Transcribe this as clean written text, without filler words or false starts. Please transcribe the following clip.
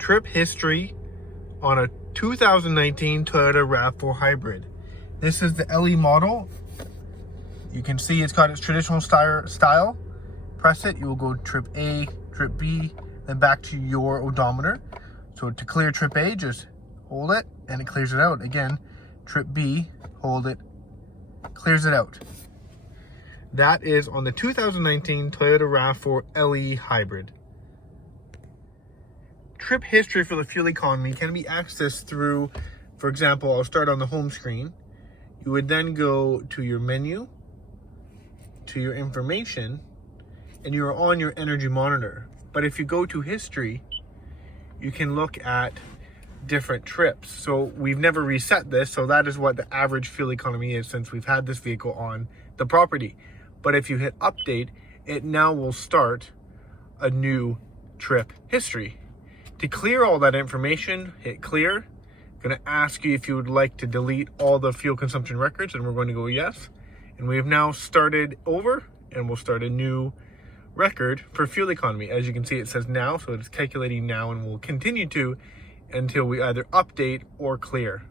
trip history on a 2019 Toyota RAV4 Hybrid. This is the LE model. You can see it's got its traditional style. Press it, you will go trip A, trip B, then back to your odometer. So to clear trip A, just hold it and it clears it out. Again, trip B, hold it, clears it out. That is on the 2019 Toyota RAV4 LE Hybrid. Trip history for the fuel economy can be accessed through, for example, I'll start on the home screen. You would then go to your menu, to your information, and you're on your energy monitor. But if you go to history, you can look at different trips. So we've never reset this, so that is what the average fuel economy is since we've had this vehicle on the property. But if you hit update, it now will start a new trip history. To clear all that information, hit clear. I'm going to ask you if you would like to delete all the fuel consumption records, and we're going to go yes. And we have now started over, and we'll start a new record for fuel economy. As you can see, it says now, so it's calculating now, and will continue to until we either update or clear.